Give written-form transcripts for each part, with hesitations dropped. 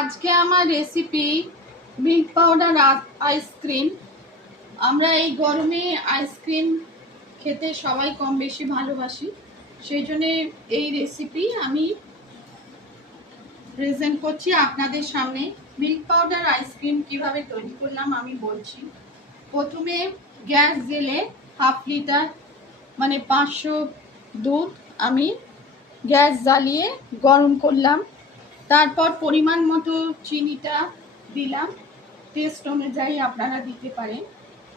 আজকে আমার recipe milk powder ice cream. আমরা এই গরমে আইসক্রিম খেতে সবাই কম বেশি ভালোবাসি, সেই জন্য এই রেসিপি আমি প্রেজেন্ট করছি আপনাদের সামনে। মিল্ক পাউডার আইসক্রিম কিভাবে তৈরি করলাম আমি বলছি। প্রথমে গ্যাস জেলে হাফ লিটার মানে 500 দুধ আমি গ্যাস জ্বালিয়ে গরম করলাম। তারপর পরিমাণ মতো চিনিটা দিলাম, টেস্ট অনুযায়ী আপনারা দিতে পারেন।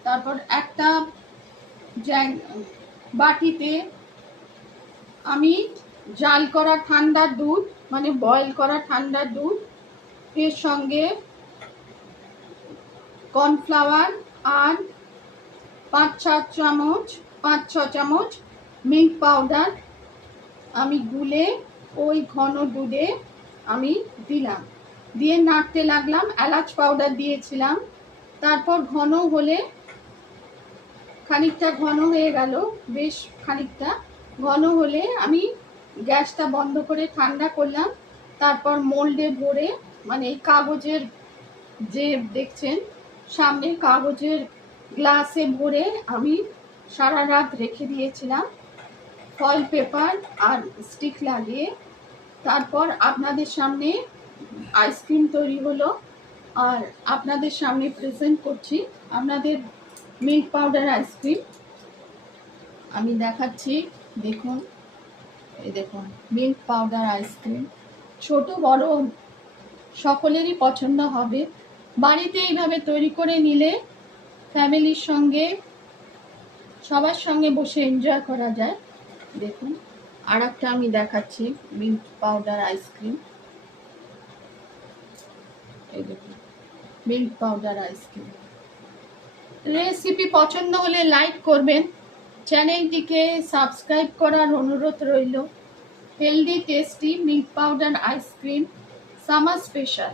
তারপর একটা বাটিতে আমি জাল করা ঠান্ডা দুধ মানে বয়েল করা ঠান্ডা দুধ, এর সঙ্গে কর্নফ্লাওয়ার আর 5-6 চামচ মিল্ক পাউডার আমি গুলে ওই ঘন দুধে আমি দিলাম, দিয়ে নাড়তে লাগলাম। এলাচ পাউডার দিয়েছিলাম। তারপর ঘন হলে, খানিকটা ঘন হয়ে গেল, বেশ খানিকটা ঘন হলে আমি গ্যাসটা বন্ধ করে ঠান্ডা করলাম। তারপর মোল্ডে ভরে, মানে এই কাগজের যে দেখছেন সামনে কাগজের গ্লাসে ভরে আমি সারা রাত রেখে দিয়েছিলাম ফয়েল পেপার আর স্টিক লাগিয়ে। তারপর আপনাদের সামনে আইসক্রিম তৈরি হলো আর আপনাদের সামনে প্রেজেন্ট করছি আপনাদের মিল্ক পাউডার আইসক্রিম। আমি দেখাচ্ছি, দেখুন, এই দেখুন মিল্ক পাউডার আইসক্রিম। ছোট বড় সকলেরই পছন্দ হবে। বাড়িতে এইভাবে তৈরি করে নিলে ফ্যামিলির সঙ্গে সবার সঙ্গে বসে এনজয় করা যায়। দেখুন আর একটা আমি দেখাচ্ছি মিল্ক পাউডার আইসক্রিম। এই দেখুন মিল্ক পাউডার আইসক্রিম। রেসিপি পছন্দ হলে লাইক করবেন, চ্যানেলটিকে সাবস্ক্রাইব করার অনুরোধ রইল। Healthy tasty milk powder ice cream summer special.